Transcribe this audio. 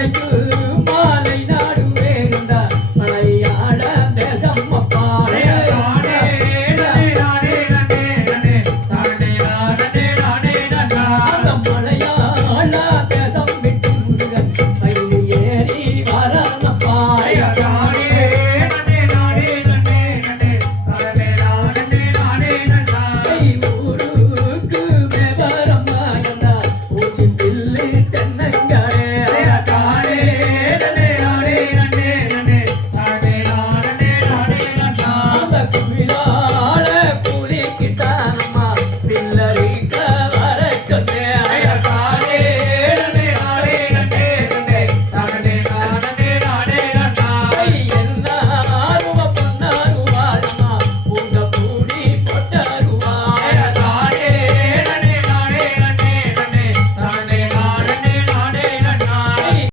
அழைப்பு Christmas.